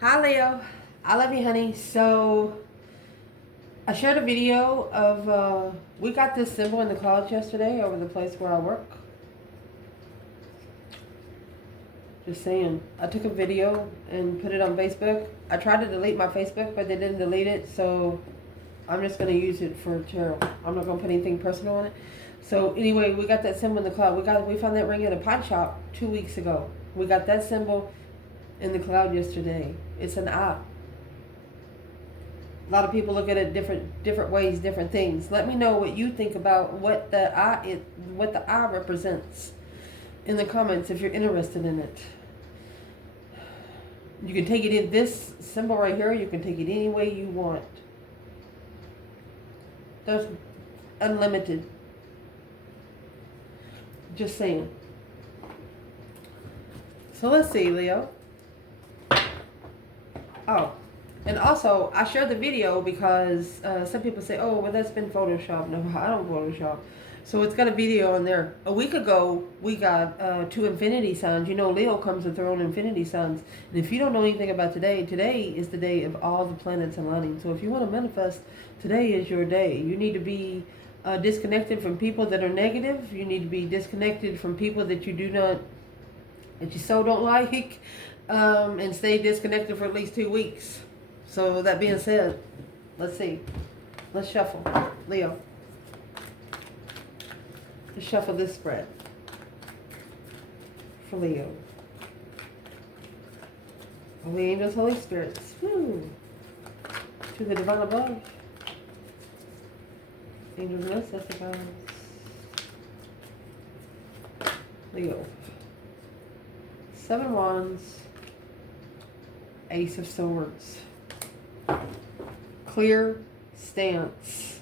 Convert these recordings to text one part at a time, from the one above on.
Hi Leo, I love you honey. So I shared a video of we got this symbol in the clouds yesterday over the place where I work. Just saying. I took a video and put it on Facebook. I tried to delete my Facebook but they didn't delete it, so I'm just going to use it for tarot. I'm not going to put anything personal on it. So anyway, we got that symbol in the cloud. We found that ring at a pawn shop 2 weeks ago. We got that symbol in the cloud yesterday. It's an eye. A lot of people look at it different ways, different things. Let me know what you think about what the eye represents in the comments if you're interested in it. You can take it in this symbol right here. You can take it any way you want. There's unlimited. Just saying. So let's see, Leo. Oh. And also, I shared the video because some people say, oh, well, that's been Photoshopped. No, I don't Photoshop. So it's got a video on there. A week ago, we got 2 infinity signs. You know, Leo comes with their own infinity signs. And if you don't know anything about today, today is the day of all the planets aligning. So if you want to manifest, today is your day. You need to be disconnected from people that are negative. You need to be disconnected from people that that you so don't like. And stay disconnected for at least 2 weeks. So that being said, let's see. Let's shuffle. Leo. Let's shuffle this spread for Leo. Holy angels, Holy Spirits. To the divine above. Angels and ancestor guides. Leo. 7 wands. Ace of swords. Clear stance.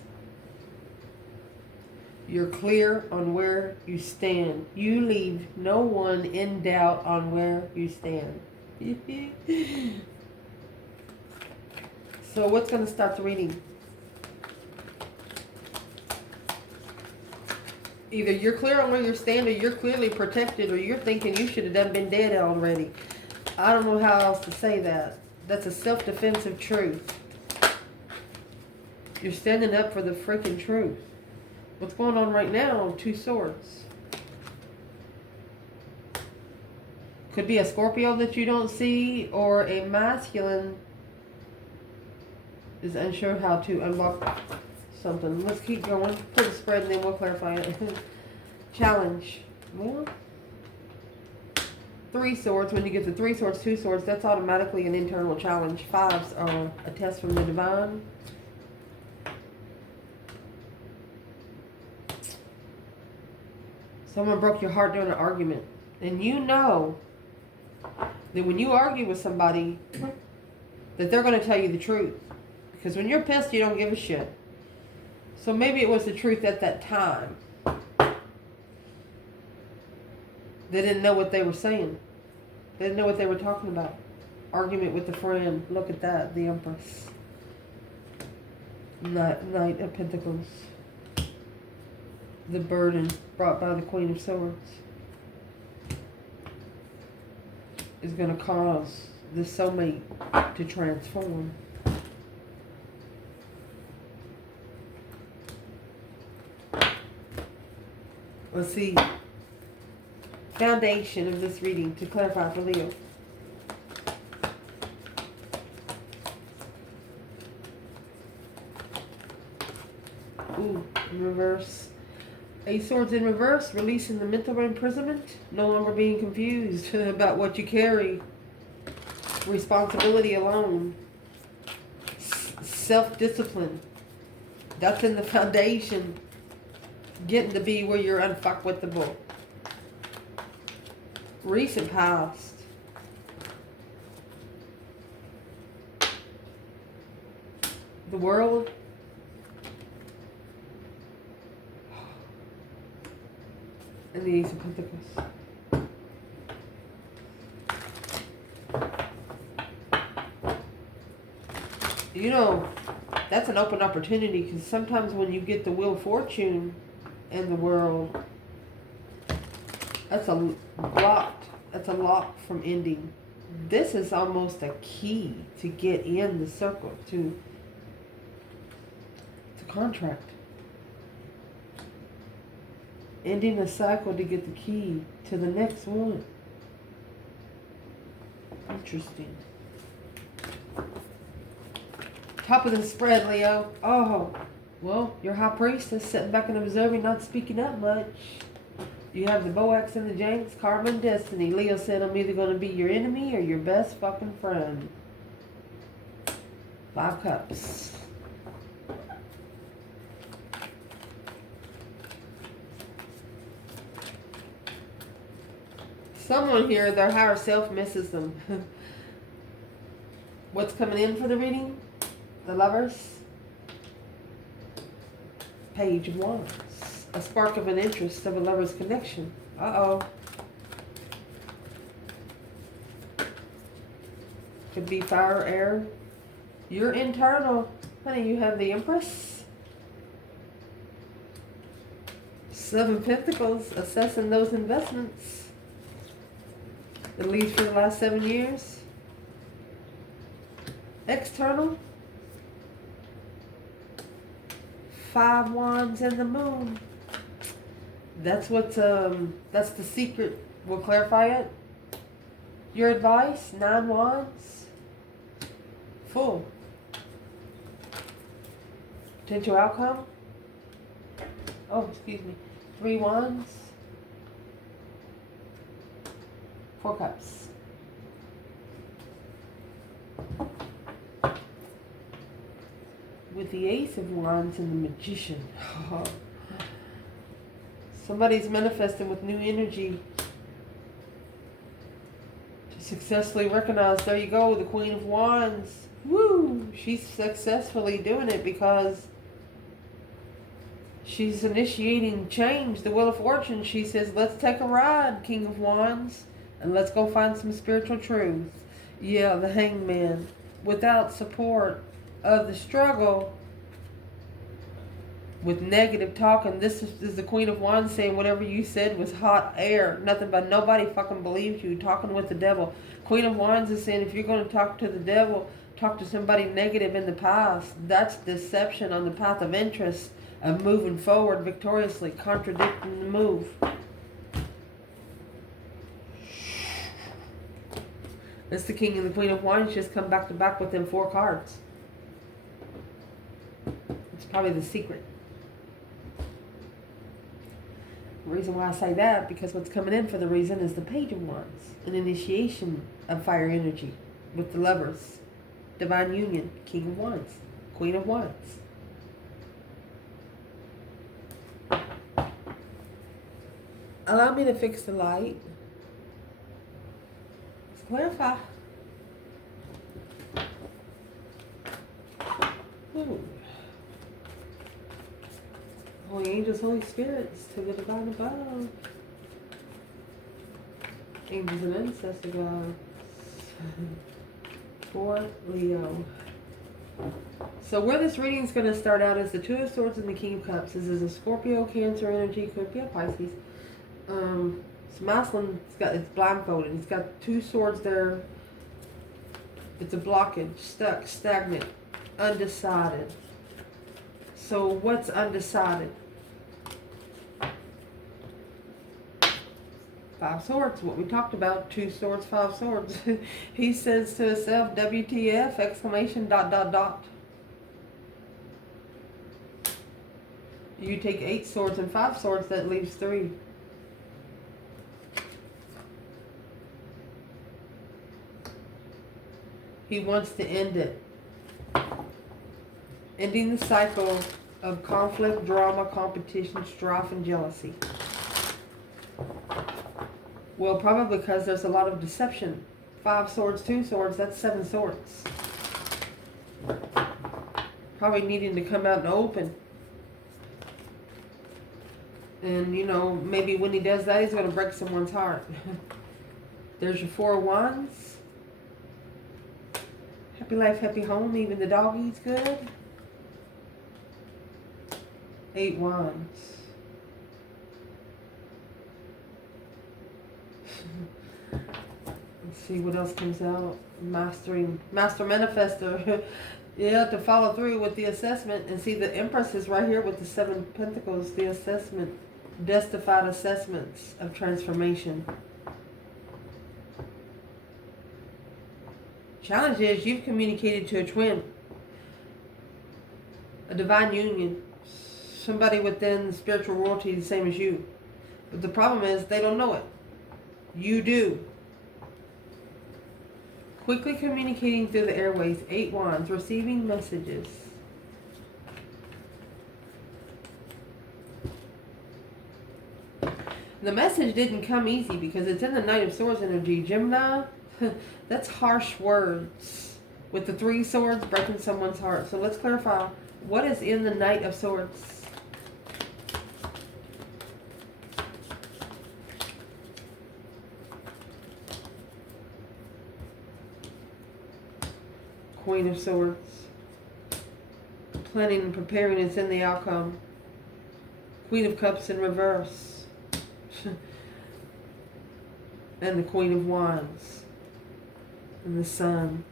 You're clear on where you stand. You leave no one in doubt on where you stand. So what's going to start the reading? Either you're clear on where you stand, or you're clearly protected, or you're thinking you should have been dead already. I don't know how else to say that. That's a self-defensive truth. You're standing up for the freaking truth. What's going on right now? 2 swords. Could be a Scorpio that you don't see, or a masculine is unsure how to unlock something. Let's keep going. Pull the spread and then we'll clarify it. Challenge. Well, 3 swords. When you get to 3 swords, 2 swords, that's automatically an internal challenge. 5s are a test from the divine. Someone broke your heart during an argument. And you know that when you argue with somebody, that they're going to tell you the truth. Because when you're pissed, you don't give a shit. So maybe it was the truth at that time. They didn't know what they were saying. They didn't know what they were talking about. Argument with a friend. Look at that. The Empress. Knight of Pentacles. The burden brought by the Queen of Swords is going to cause the soulmate to transform. Let's see. Foundation of this reading to clarify for Leo. Ooh, in reverse. 8 swords in reverse, releasing the mental imprisonment, no longer being confused about what you carry. Responsibility alone. Self-discipline. That's in the foundation. Getting to be where you're unfuckwithable. Recent past. The world. And the Ace of Pentacles. You know, that's an open opportunity, because sometimes when you get the Wheel of Fortune in the world, that's a lock from ending. This is almost a key to get in the circle, to contract. Ending a cycle to get the key to the next one. Interesting. Top of the spread, Leo. Oh, well, your high priestess sitting back and observing, not speaking up much. You have the Boax and the Janks, Karma and Destiny. Leo said, I'm either going to be your enemy or your best fucking friend. 5 cups. Someone here, their higher self misses them. What's coming in for the reading? The Lovers. Page of Wands. A spark of an interest of a lover's connection. Uh-oh. Could be fire, air. You're internal. Honey, you have the Empress. 7 Pentacles. Assessing those investments. At least for the last 7 years. External. 5 Wands and the Moon. That's what's that's the secret. We'll clarify it. Your advice, 9 Wands. Full. Potential outcome. Oh, excuse me. 3 Wands. 4 Cups. With the Ace of Wands and the Magician. Somebody's manifesting with new energy to successfully recognize. There you go, the Queen of Wands. Woo! She's successfully doing it because she's initiating change. The Wheel of Fortune, she says, let's take a ride, King of Wands, and let's go find some spiritual truth. Yeah, the Hangman. Without support of the struggle with negative talk, and this is the Queen of Wands saying whatever you said was hot air, nothing, but nobody fucking believes you, talking with the devil. Queen of Wands is saying if you're going to talk to the devil, talk to somebody negative in the past. That's deception on the path of interest, of moving forward victoriously, contradicting the move. That's the King and the Queen of Wands just come back to back with them 4 cards. It's probably the secret. The reason why I say that, because what's coming in for the reason is the Page of Wands. An initiation of fire energy with the Lovers. Divine union. King of Wands. Queen of Wands. Allow me to fix the light. Let's clarify. Ooh. Holy angels, Holy Spirits, to the divine above. Angels and ancestor gods. For Leo. So where this reading is going to start out is the 2 of Swords and the King of Cups. This is a Scorpio, Cancer energy, could be a Pisces. It's masculine, it's blindfolded. He's got 2 swords there. It's a blockage, stuck, stagnant, undecided. So what's undecided? 5 swords, what we talked about. 2 swords, 5 swords. He says to himself, WTF, exclamation, ... You take 8 swords and 5 swords, that leaves 3. He wants to end it. Ending the cycle of conflict, drama, competition, strife, and jealousy. Well, probably because there's a lot of deception. 5 swords, 2 swords, that's 7 swords. Probably needing to come out in the open. And, you know, maybe when he does that, he's going to break someone's heart. There's your 4 of Wands. Happy life, happy home, even the dog eats good. 8 Wands. See what else comes out. Master Manifester. Yeah, to follow through with the assessment. And see, the Empress is right here with the 7 of Pentacles. The assessment. Justified assessments of transformation. Challenge is you've communicated to a twin. A divine union. Somebody within spiritual royalty the same as you. But the problem is they don't know it. You do. Quickly communicating through the airways. 8 wands. Receiving messages. The message didn't come easy because it's in the Knight of Swords energy. Gemini, that's harsh words. With the 3 swords breaking someone's heart. So let's clarify. What is in the Knight of Swords? Queen of Swords. Planning and preparing is in the outcome. Queen of Cups in reverse. And the Queen of Wands. And the Sun.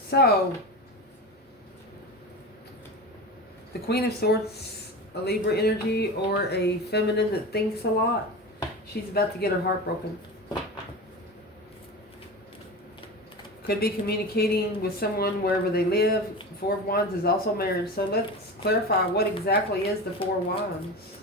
So, the Queen of Swords, a Libra energy or a feminine that thinks a lot. She's about to get her heart broken. Could be communicating with someone wherever they live. 4 of Wands is also married. So let's clarify what exactly is the 4 of Wands.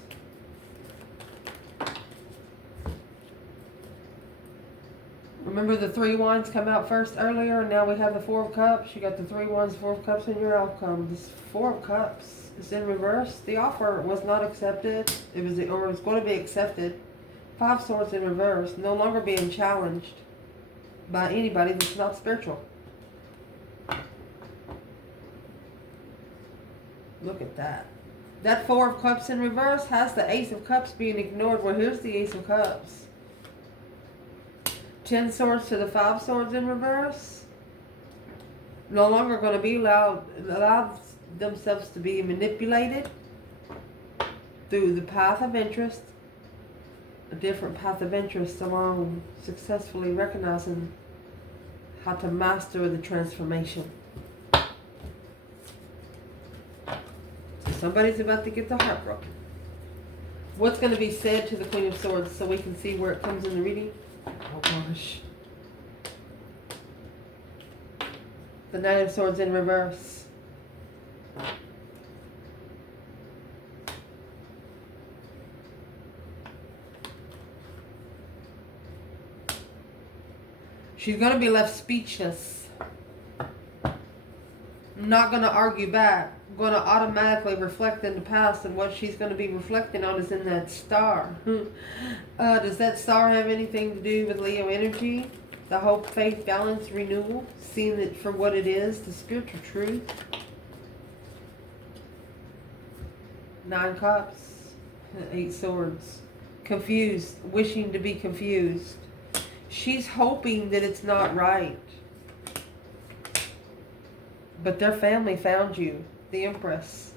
Remember the 3 wands come out first earlier, and now we have the 4 of Cups. You got the 3 wands, 4 of Cups in your outcome. This 4 of Cups is in reverse. The offer was not accepted. It was going to be accepted. 5 swords in reverse, no longer being challenged by anybody that's not spiritual. Look at that. That 4 of Cups in reverse has the Ace of Cups being ignored. Well, here's the Ace of Cups. 10 swords to the 5 swords in reverse. No longer going to be allow themselves to be manipulated through the path of interest. A different path of interest along successfully recognizing how to master the transformation. Somebody's about to get their heart broken. What's going to be said to the Queen of Swords so we can see where it comes in the reading? Oh gosh. The Knight of Swords in reverse. She's going to be left speechless. Not going to argue back. Going to automatically reflect in the past, and what she's going to be reflecting on is in that star. Does that star have anything to do with Leo energy? The hope, faith, balance, renewal, seeing it for what it is, the spiritual truth. 9 cups, 8 swords. Confused, wishing to be confused. She's hoping that it's not right. But their family found you. The Empress,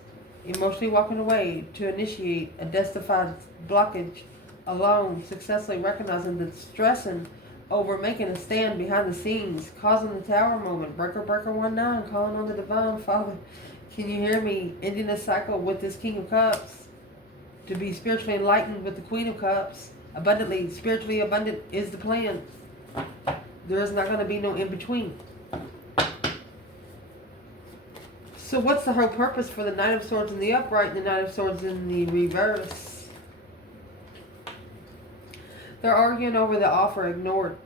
emotionally walking away to initiate a justified blockage alone, successfully recognizing that stressing over making a stand behind the scenes, causing the Tower moment, breaker 19, calling on the Divine Father. Can you hear me? Ending a cycle with this King of Cups, to be spiritually enlightened with the Queen of Cups, abundantly, spiritually abundant is the plan. There is not going to be no in between. So what's the whole purpose for the Knight of Swords in the upright and the Knight of Swords in the reverse? They're arguing over the offer ignored.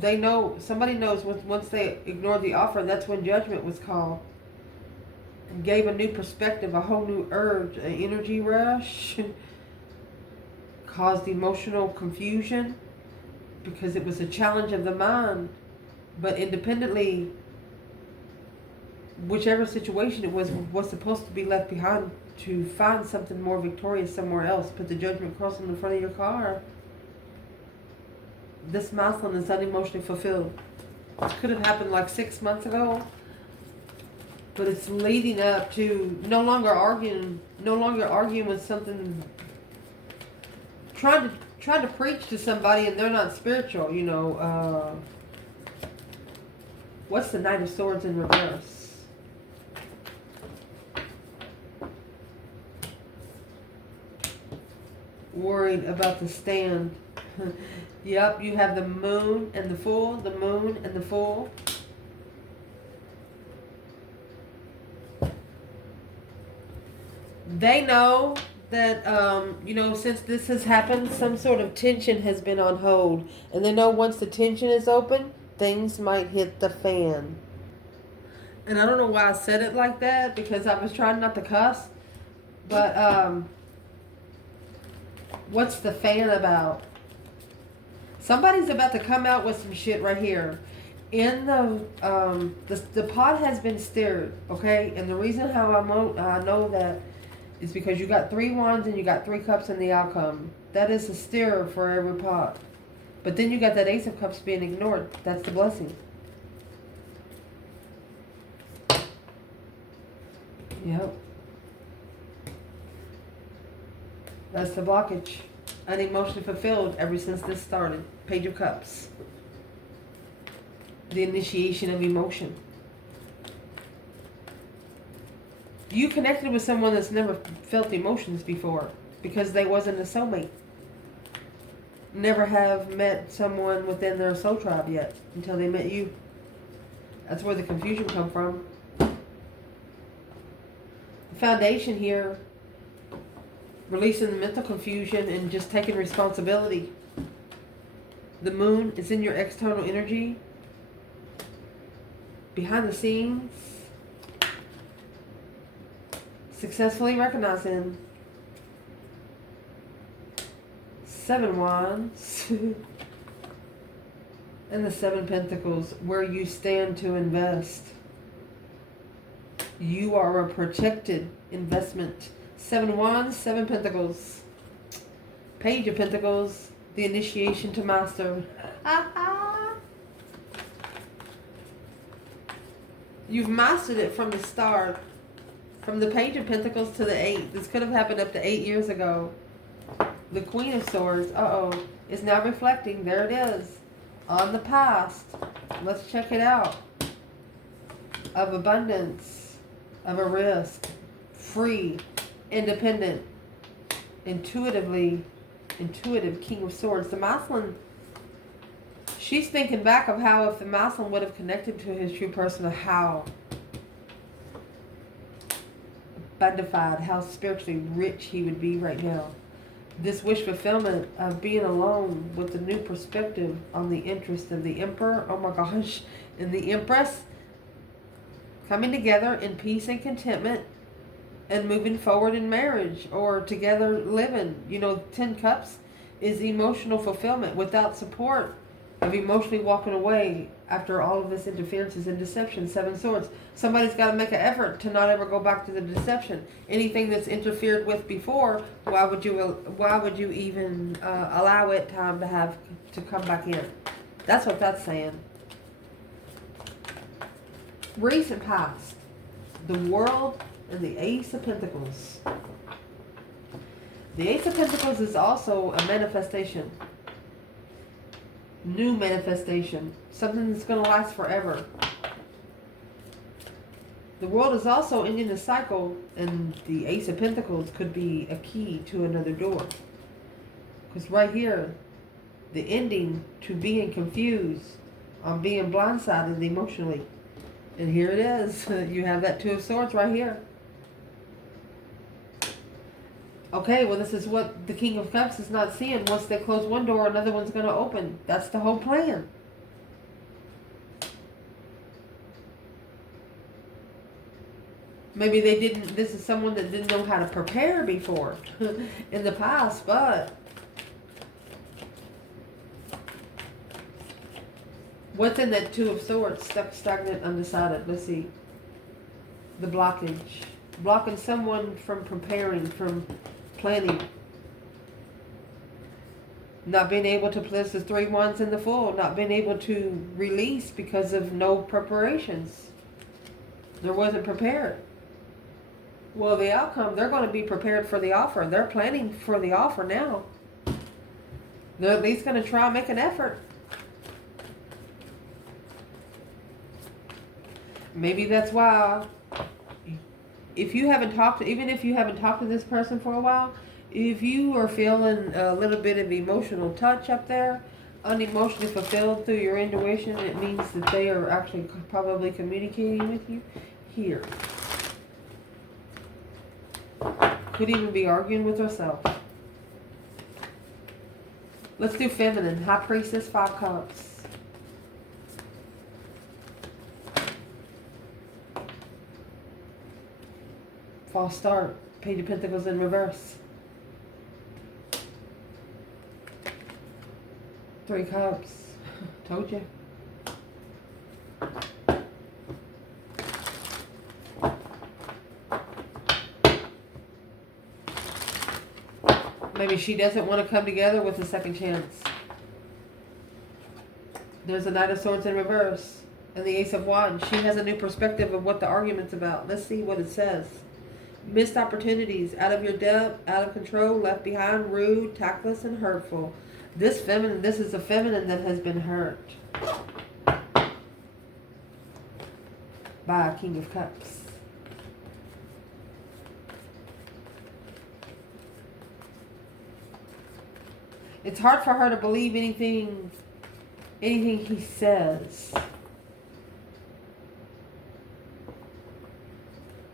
They know, somebody knows once they ignored the offer, that's when judgment was called. And gave a new perspective, a whole new urge, an energy rush. Caused emotional confusion because it was a challenge of the mind. But independently, whichever situation it was supposed to be left behind to find something more victorious somewhere else. Put the judgment cross in the front of your car. This milestone is unemotionally fulfilled. It could have happened like 6 months ago, but it's leading up to no longer arguing with something trying to preach to somebody and they're not spiritual, you know. What's the Knight of Swords in reverse? Worried about the stand. Yep, you have the moon and the fool, the moon and the fool. They know that, you know, since this has happened, some sort of tension has been on hold. And they know once the tension is open, things might hit the fan. And I don't know why I said it like that, because I was trying not to cuss. But, what's the fan about? Somebody's about to come out with some shit right here. In the pot has been stirred, okay? And the reason how I know that is because you got 3 wands and you got 3 cups in the outcome. That is a stirrer for every pot. But then you got that Ace of Cups being ignored. That's the blessing. Yep. That's the blockage. Unemotionally fulfilled ever since this started. Page of Cups. The initiation of emotion. You connected with someone that's never felt emotions before because they wasn't a soulmate. Never have met someone within their soul tribe yet until they met you. That's where the confusion come from. The foundation here, releasing the mental confusion and just taking responsibility. The moon is in your external energy. Behind the scenes. Successfully recognizing 7 wands and the 7 pentacles, where you stand to invest. You are a protected investment. 7 wands, 7 pentacles. Page of Pentacles, the initiation to master. You've mastered it from the start. From the Page of Pentacles to the 8. This could have happened up to 8 years ago. The Queen of Swords, is now reflecting. There it is. On the past. Let's check it out. Of abundance. Of a risk. Free. Independent. Intuitive King of Swords. The masculine, she's thinking back of how if the masculine would have connected to his true person, how abundified, how spiritually rich he would be right now. This wish fulfillment of being alone with a new perspective on the interest of the Emperor, oh my gosh, and the Empress, coming together in peace and contentment and moving forward in marriage or together living. You know, 10 Cups is emotional fulfillment without support of emotionally walking away after all of this interferences and deception. 7 Swords. Somebody's got to make an effort to not ever go back to the deception. Anything that's interfered with before, why would you even allow it time to come back in? That's what that's saying. Recent past. The World and the Ace of Pentacles. The Ace of Pentacles is also a manifestation. New manifestation. Something that's going to last forever. The World is also ending a cycle, and the Ace of Pentacles could be a key to another door. Because right here, the ending to being confused, on being blindsided emotionally. And here it is. You have that 2 of Swords right here. Okay, well, this is what the King of Cups is not seeing. Once they close one door, another one's going to open. That's the whole plan. Maybe they didn't, this is someone that didn't know how to prepare before in the past, but what's in that 2 of Swords? Stuck, stagnant, undecided. Let's see. The blockage. Blocking someone from preparing, from planning. Not being able to place the 3 wands in the Fool. Not being able to release because of no preparations. There wasn't prepared. Well, the outcome, they're going to be prepared for the offer. They're planning for the offer now. They're at least going to try and make an effort. Maybe that's why, if you haven't talked to, even if you haven't talked to this person for a while, if you are feeling a little bit of emotional touch up there, unemotionally fulfilled through your intuition, it means that they are actually probably communicating with you here. Could even be arguing with herself. Let's do feminine. High Priestess, 5 Cups. False start. Page of Pentacles in reverse. 3 Cups. Told you. Maybe she doesn't want to come together with a second chance. There's a Knight of Swords in reverse. And the Ace of Wands. She has a new perspective of what the argument's about. Let's see what it says. Missed opportunities. Out of your depth. Out of control. Left behind. Rude. Tactless and hurtful. This is a feminine that has been hurt. By a King of Cups. It's hard for her to believe anything he says.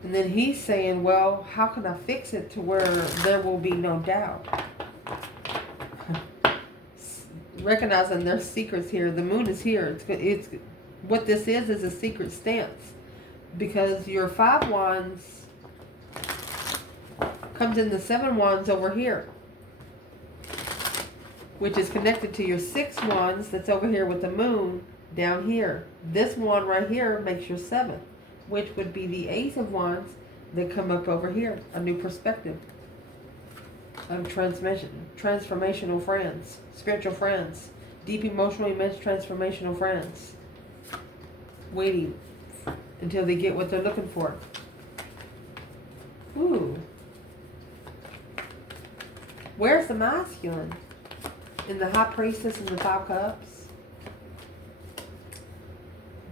And then he's saying, well, how can I fix it to where there will be no doubt? Recognizing there's secrets here. The moon is here. It's what this is a secret stance. Because your 5 Wands comes in the 7 Wands over here, which is connected to your 6 Wands that's over here with the moon down here. This wand right here makes your 7th, which would be the Ace of Wands that come up over here. A new perspective of transformational friends, spiritual friends, deep emotional, immense transformational friends, waiting until they get what they're looking for. Ooh. Where's the masculine? In the High Priestess and the 5 Cups.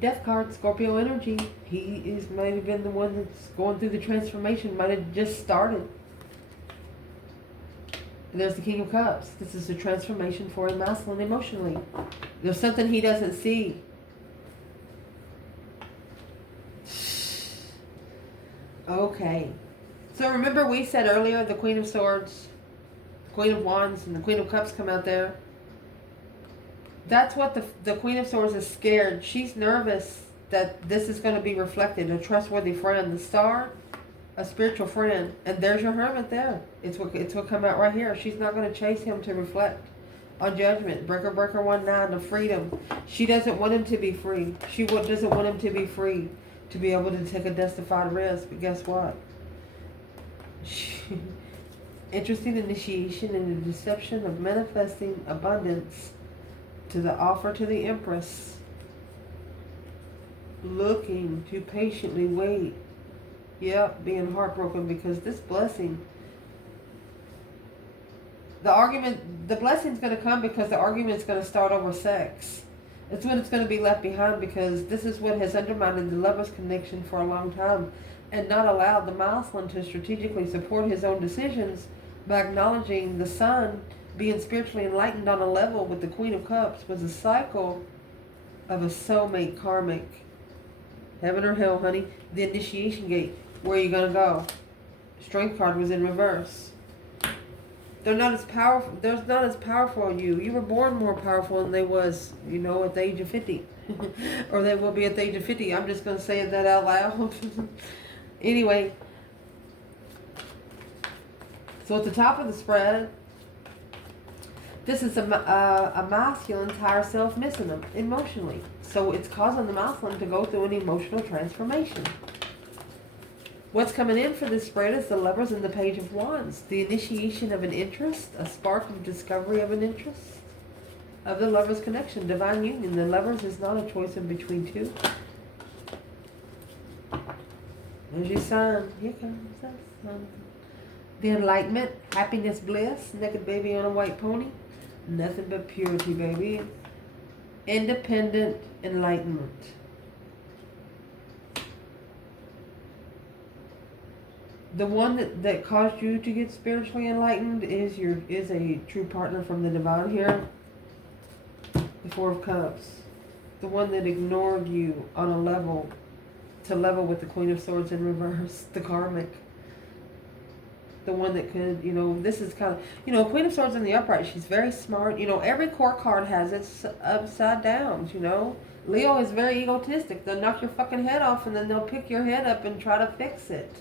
Death card, Scorpio energy. He might have been the one that's going through the transformation. Might have just started. And there's the King of Cups. This is a transformation for a masculine emotionally. There's something he doesn't see. Okay. So remember we said earlier the Queen of Swords, Queen of Wands, and the Queen of Cups come out there. That's what the Queen of Swords is scared. She's nervous that this is going to be reflected. A trustworthy friend. The Star, a spiritual friend. And there's your Hermit there. It's what come out right here. She's not going to chase him to reflect on judgment. Breaker 1-9 of freedom. She doesn't want him to be free. She doesn't want him to be free to be able to take a justified risk. But guess what? Interesting initiation in the deception of manifesting abundance to the offer to the Empress. Looking to patiently wait. Yep, being heartbroken because this blessing, the blessing's going to come because the argument's going to start over sex. It's when it's going to be left behind because this is what has undermined the lover's connection for a long time and not allowed the masculine to strategically support his own decisions by acknowledging the Sun being spiritually enlightened on a level with the Queen of Cups was a cycle of a soulmate karmic. Heaven or hell, honey. The initiation gate. Where are you going to go? Strength card was in reverse. They're not as powerful. There's not as powerful you. You were born more powerful than they was, at the age of 50. Or they will be at the age of 50. I'm just going to say that out loud. Anyway. So at the top of the spread, this is a masculine's higher self missing them emotionally. So it's causing the masculine to go through an emotional transformation. What's coming in for this spread is the Lovers and the Page of Wands. The initiation of an interest, a spark of discovery of an interest, of the Lovers connection, divine union. The Lovers is not a choice in between two. There's your sign. Here comes that sun. The enlightenment, happiness, bliss, naked baby on a white pony. Nothing but purity, baby. Independent enlightenment. The one that caused you to get spiritually enlightened is a true partner from the divine here. The Four of Cups. The one that ignored you on a level, to level with the Queen of Swords in reverse, the Karmic. The one that could, this is kind of, Queen of Swords in the upright, she's very smart. Every court card has its upside downs, Leo is very egotistic. They'll knock your fucking head off and then they'll pick your head up and try to fix it.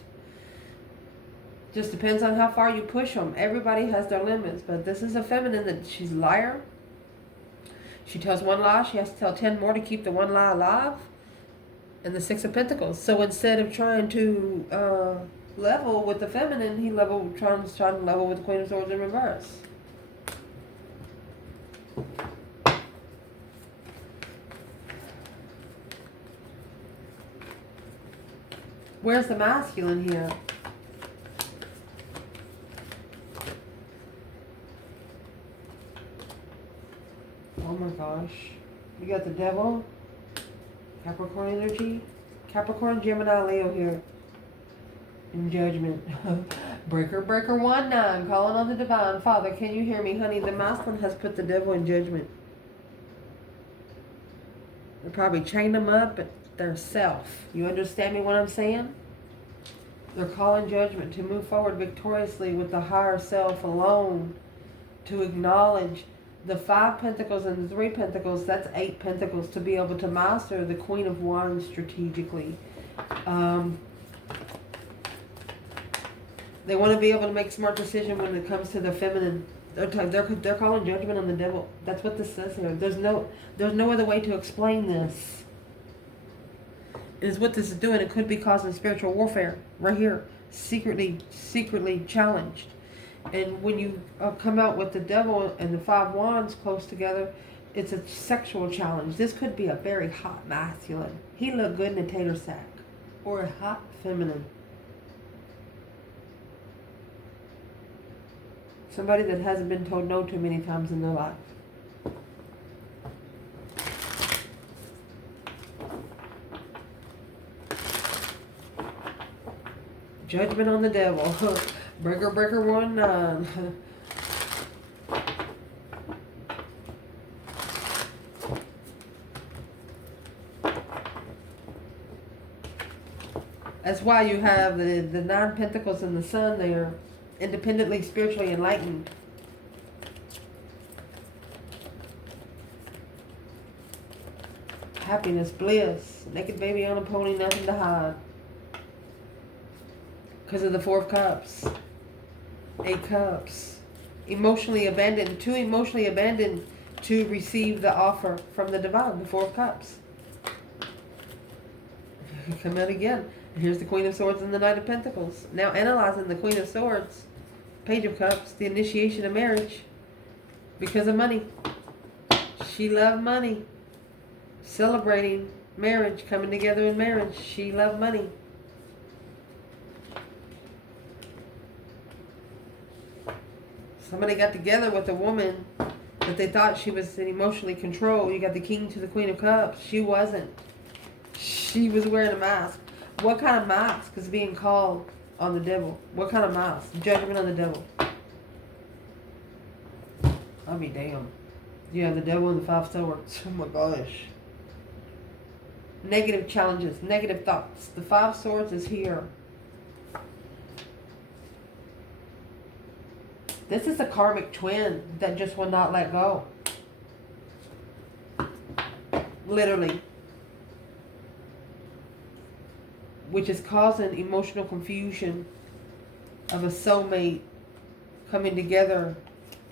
Just depends on how far you push them. Everybody has their limits, but this is a feminine that she's a liar. She tells one lie, she has to tell 10 more to keep the one lie alive. And the Six of Pentacles. So instead of trying to level with the feminine, trying to level with the Queen of Swords in reverse. Where's the masculine here? Oh my gosh. You got the Devil, Capricorn energy, Capricorn, Gemini, Leo here. In Judgment. Breaker 1-9, calling on the divine. Father, can you hear me, honey? The masculine has put the Devil in judgment. They probably chained them up at their self. You understand me what I'm saying? They're calling judgment to move forward victoriously with the higher self alone, to acknowledge the 5 Pentacles and the 3 Pentacles. That's 8 Pentacles, to be able to master the Queen of Wands strategically. They want to be able to make smart decisions when it comes to the feminine. They're calling judgment on the Devil. That's what this says here. There's no other way to explain this. Is what this is doing. It could be causing spiritual warfare right here, secretly challenged. And when you come out with the Devil and the 5 Wands close together, it's a sexual challenge. This could be a very hot masculine. He looked good in a tater sack, or a hot feminine. Somebody that hasn't been told no too many times in their life. Judgment on the Devil. Breaker 1-9. That's why you have the 9 Pentacles and the Sun there. Independently, spiritually enlightened. Happiness, bliss. Naked baby on a pony, nothing to hide. Because of the 4 of Cups. 8 Cups. Emotionally abandoned. Too emotionally abandoned to receive the offer from the divine. The 4 of Cups. Come out again. Here's the Queen of Swords and the Knight of Pentacles. Now analyzing the Queen of Swords. Page of Cups. The initiation of marriage. Because of money. She loved money. Celebrating marriage. Coming together in marriage. She loved money. Somebody got together with a woman that they thought she was emotionally controlled. You got the King to the Queen of Cups. She wasn't. She was wearing a mask. What kind of mask is being called on the Devil? What kind of mask? Judgment on the Devil. I'll be damned. You have the Devil and the 5 Swords. Oh my gosh. Negative challenges. Negative thoughts. The 5 Swords is here. This is a karmic twin that just will not let go. Literally. Which is causing emotional confusion of a soulmate coming together,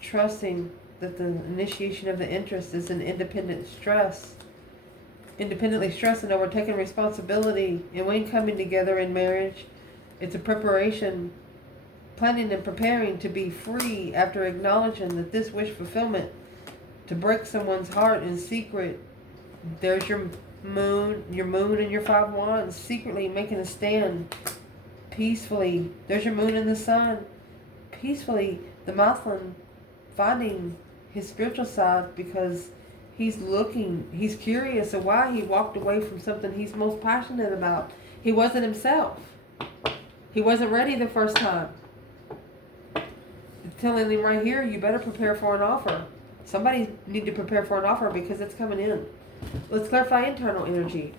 trusting that the initiation of the interest is an independent stress. Independently stressing over taking responsibility. And when coming together in marriage, it's a preparation, planning and preparing to be free after acknowledging that this wish fulfillment, to break someone's heart in secret. There's your moon and your 5 Wands secretly making a stand peacefully. There's your moon and the Sun peacefully. The masculine finding his spiritual side, because he's looking, he's curious of why he walked away from something he's most passionate about. He wasn't himself. He wasn't ready the first time. It's telling him right here, you better prepare for an offer. Somebody need to prepare for an offer because it's coming in. Let's clarify internal energy.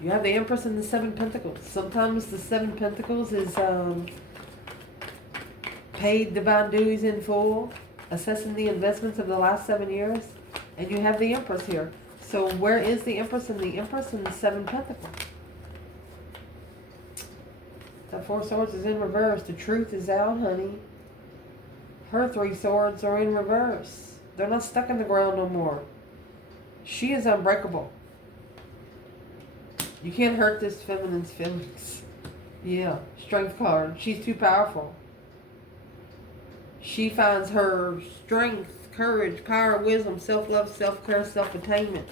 You have the Empress and the Seven Pentacles. Sometimes the Seven Pentacles is paid divine dues in full, assessing the investments of the last 7 years. And you have the Empress here. So where is the Empress and the Empress and the Seven Pentacles? That Four Swords is in reverse. The truth is out, honey. Her Three Swords are in reverse. They're not stuck in the ground no more. She is unbreakable. You can't hurt this feminine's feelings. Yeah, Strength card. She's too powerful. She finds her strength, courage, power, wisdom, self-love, self-care, self-attainment.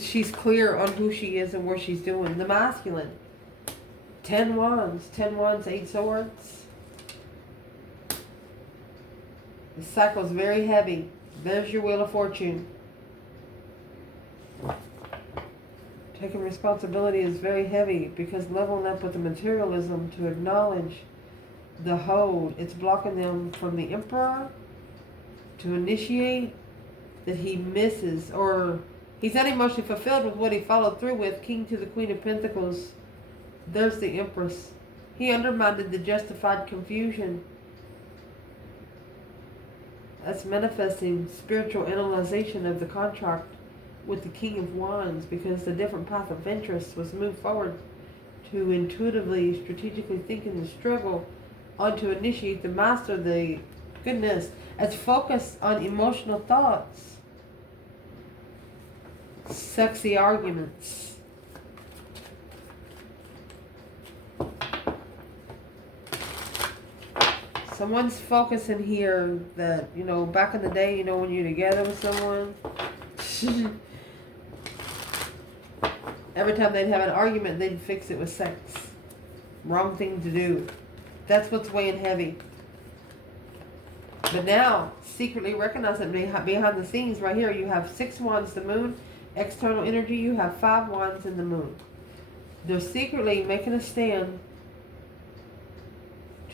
She's clear on who she is and what she's doing. The masculine. 10 wands. 10 wands, 8 swords. The cycle is very heavy. There's your Wheel of Fortune. Taking responsibility is very heavy because leveling up with the materialism to acknowledge the hold, it's blocking them from the Emperor to initiate that he misses, or he's not emotionally fulfilled with what he followed through with. King to the Queen of Pentacles. There's the Empress. He undermined the justified confusion. That's manifesting spiritual analyzation of the contract with the King of Wands, because the different path of interest was moved forward to intuitively, strategically thinking the struggle on to initiate the master, the goodness, as focused on emotional thoughts, sexy arguments. Someone's focusing here that, you know, back in the day, you know, when you're together with someone, every time they'd have an argument, they'd fix it with sex. Wrong thing to do. That's what's weighing heavy. But now, secretly recognize that behind the scenes, right here, you have 6 wands, the moon, external energy, you have 5 wands in the moon. They're secretly making a stand.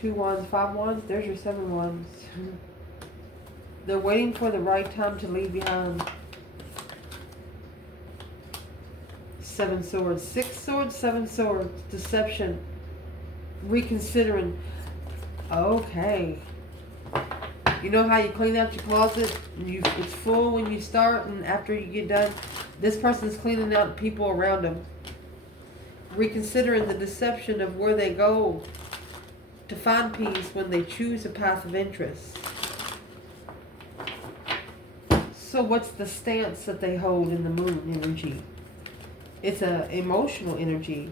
2 wands, 5 wands, there's your 7 wands. They're waiting for the right time to leave behind. 7 swords, 6 swords, 7 swords, deception, reconsidering. Okay. You know how you clean out your closet? It's full when you start, and after you get done, this person's cleaning out people around them. Reconsidering the deception of where they go to find peace when they choose a path of interest. So what's the stance that they hold in the moon energy? It's an emotional energy.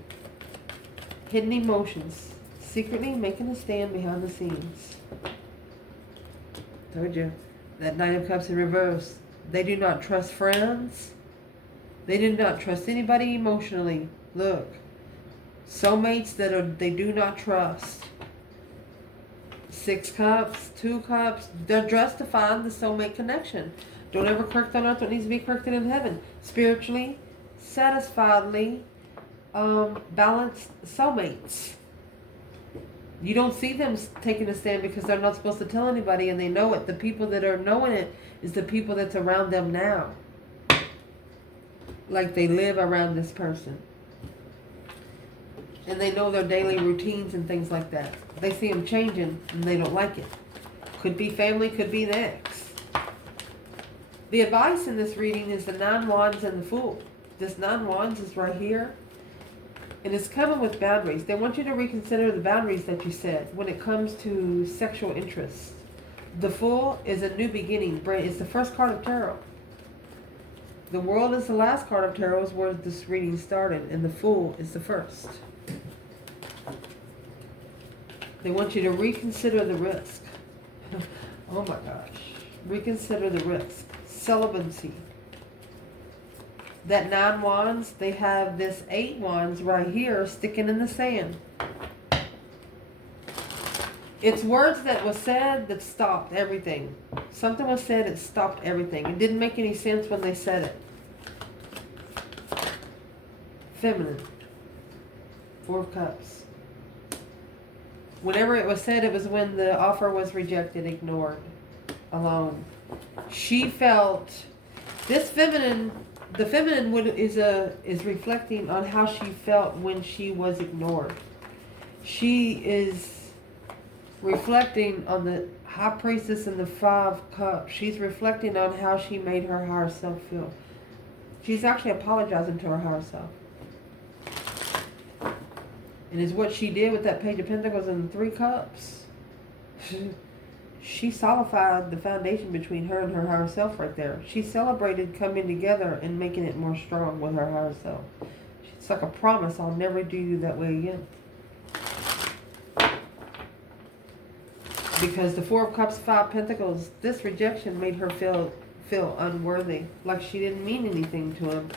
Hidden emotions. Secretly making a stand behind the scenes. Told you. That Knight of Cups in reverse. They do not trust friends. They do not trust anybody emotionally. Look. Soulmates that they do not trust. 6 cups, 2 cups. They're dressed to find the soulmate connection. Don't ever correct on earth what needs to be corrected in heaven. Spiritually, satisfiedly, balanced soulmates. You don't see them taking a stand because they're not supposed to tell anybody, and they know it. The people that are knowing it is the people that's around them now. Like they live around this person. And they know their daily routines and things like that. They see them changing and they don't like it. Could be family, could be the ex. The advice in this reading is the 9 wands and the Fool. This 9 wands is right here. And it's coming with boundaries. They want you to reconsider the boundaries that you set when it comes to sexual interest. The Fool is a new beginning. It's the first card of tarot. The World is the last card of tarot, is where this reading started. And the Fool is the first. They want you to reconsider the risk. Oh my gosh. Reconsider the risk. Celibacy. That 9 wands, they have this 8 wands right here sticking in the sand. It's words that was said that stopped everything. Something was said, it stopped everything. It didn't make any sense when they said it. Feminine. Four of Cups. Whenever it was said, it was when the offer was rejected, ignored, alone. She felt this feminine. The feminine is reflecting on how she felt when she was ignored. She is reflecting on the High Priestess and the Five Cups. She's reflecting on how she made her higher self feel. She's actually apologizing to her higher self. And is what she did with that Page of Pentacles and the Three Cups. She solidified the foundation between her and her higher self right there. She celebrated coming together and making it more strong with her higher self. It's like a promise, I'll never do you that way again. Because the Four of Cups, Five Pentacles, this rejection made her feel unworthy. Like she didn't mean anything to him.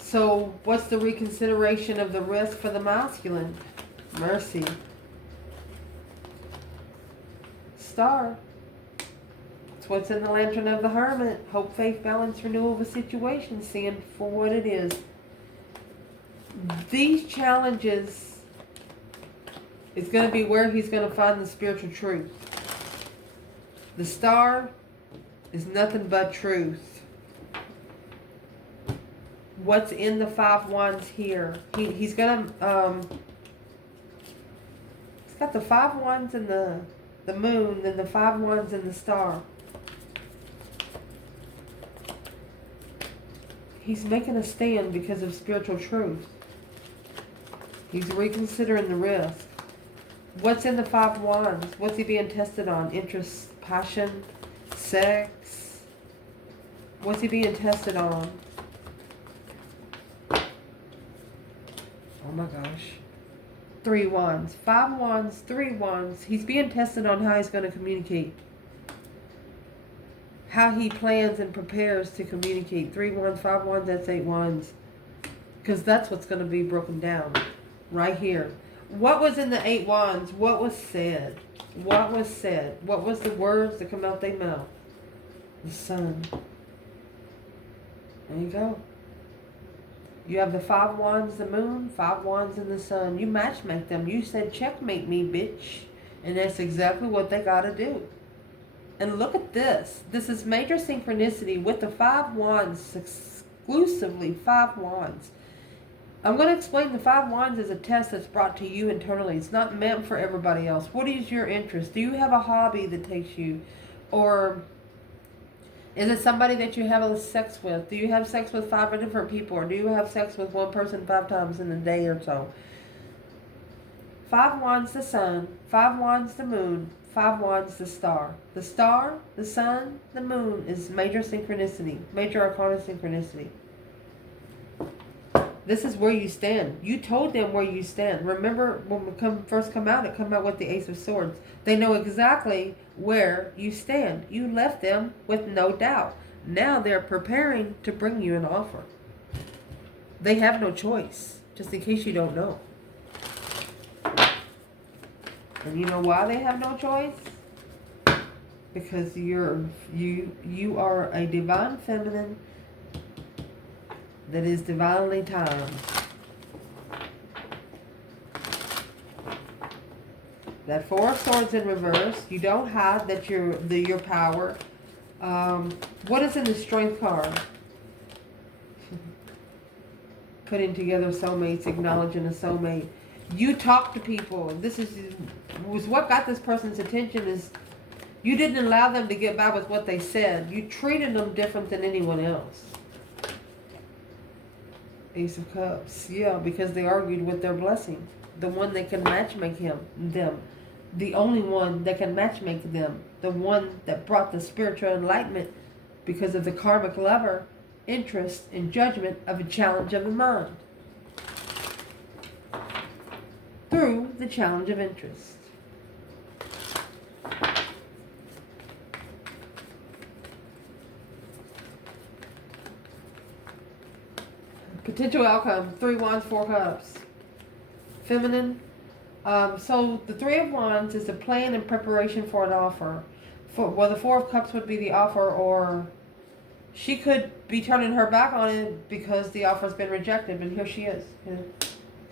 So, what's the reconsideration of the risk for the masculine? Mercy. Star. It's what's in the Lantern of the Hermit. Hope, faith, balance, renewal of a situation. Seeing for what it is. These challenges is going to be where he's going to find the spiritual truth. The Star is nothing but truth. What's in the Five Wands here? He's gonna he's got the Five Wands and the Moon, then the Five Wands and the Star. He's making a stand because of spiritual truth. He's reconsidering the risk. What's in the Five Wands? What's he being tested on? Interest, passion, sex. What's he being tested on? Oh my gosh. Three Wands. Five Wands, Three Wands. He's being tested on how he's going to communicate. How he plans and prepares to communicate. Three Wands, Five Wands, that's Eight Wands. Because that's what's going to be broken down. Right here. What was in the Eight Wands? What was said? What was said? What was the words that come out their mouth? The Sun. There you go. You have the Five Wands, the Moon, Five Wands, and the Sun. You matchmake them. You said, checkmate me, bitch. And that's exactly what they got to do. And look at this. This is major synchronicity with the Five Wands, exclusively Five Wands. I'm going to explain the Five Wands as a test that's brought to you internally. It's not meant for everybody else. What is your interest? Do you have a hobby that takes you? Or is it somebody that you have sex with? Do you have sex with 5 different people? Or do you have sex with one person 5 times in a day or so? Five Wands, the Sun. Five Wands, the Moon. Five Wands, the Star. The Star, the Sun, the Moon is major synchronicity. Major arcana synchronicity. This is where you stand. You told them where you stand. Remember when we first come out, it come out with the Ace of Swords. They know exactly where you stand. You left them with no doubt. Now they're preparing to bring you an offer. They have no choice, just in case you don't know. And you know why they have no choice? Because you are a divine feminine that is divinely timed. That Four of Swords in reverse. You don't hide that your power. What is in the Strength card? Putting together soulmates, acknowledging a soulmate. You talk to people. This was what got this person's attention. Is you didn't allow them to get by with what they said. You treated them different than anyone else. Ace of Cups. Yeah, because they argued with their blessing. The one that can matchmake them. The only one that can matchmake them. The one that brought the spiritual enlightenment because of the karmic lover, interest, and judgment of a challenge of the mind. Through the challenge of interest. Potential outcome, 3 Wands, 4 Cups. Feminine, So the Three of Wands is a plan and preparation for an offer. Well, the Four of Cups would be the offer, or she could be turning her back on it because the offer's been rejected, but here she is.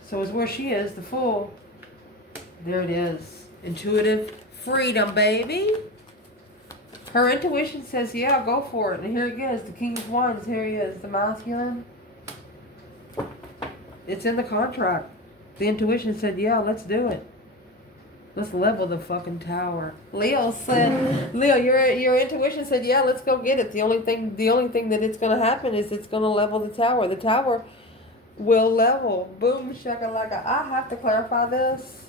So it's where she is, the Fool. There it is. Intuitive freedom, baby. Her intuition says, yeah, go for it. And here he is, the King of Wands. Here he is, the masculine. It's in the contract. The intuition said, yeah, let's do it. Let's level the fucking tower. Leo, your intuition said, yeah, let's go get it. The only thing that it's gonna happen is it's gonna level the tower. The tower will level. Boom shakalaka. I have to clarify this.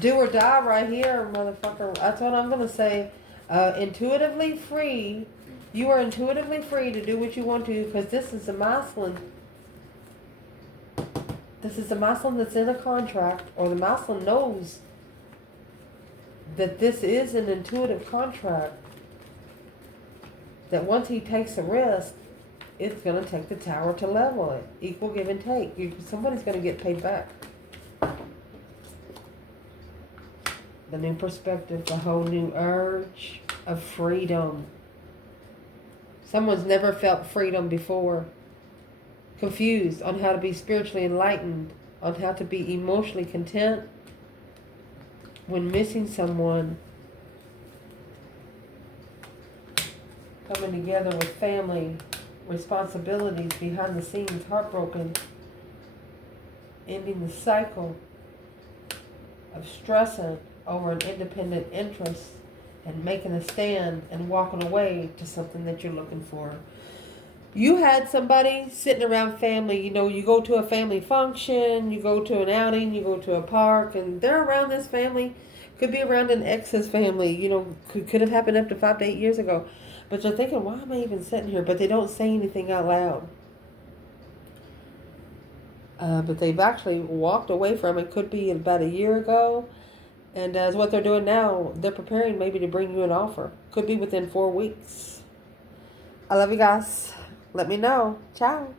Do or die right here, motherfucker. That's what I'm gonna say. Intuitively free. You are intuitively free to do what you want to, because this is a masculine. This is the masculine that's in a contract, or the masculine knows that this is an intuitive contract. That once he takes a risk, it's going to take the tower to level it. Equal give and take. Somebody's going to get paid back. The new perspective, the whole new urge of freedom. Someone's never felt freedom before. Confused on how to be spiritually enlightened, on how to be emotionally content when missing someone. Coming together with family responsibilities behind the scenes, heartbroken. Ending the cycle of stressing over an independent interest and making a stand and walking away to something that you're looking for. You had somebody sitting around family, you go to a family function, you go to an outing, you go to a park, and they're around this family. Could be around an ex's family, could have happened up to 5 to 8 years ago. But you're thinking, why am I even sitting here? But they don't say anything out loud. But they've actually walked away from it. Could be about a year ago. And as what they're doing now, they're preparing maybe to bring you an offer. Could be within 4 weeks. I love you guys. Let me know. Ciao.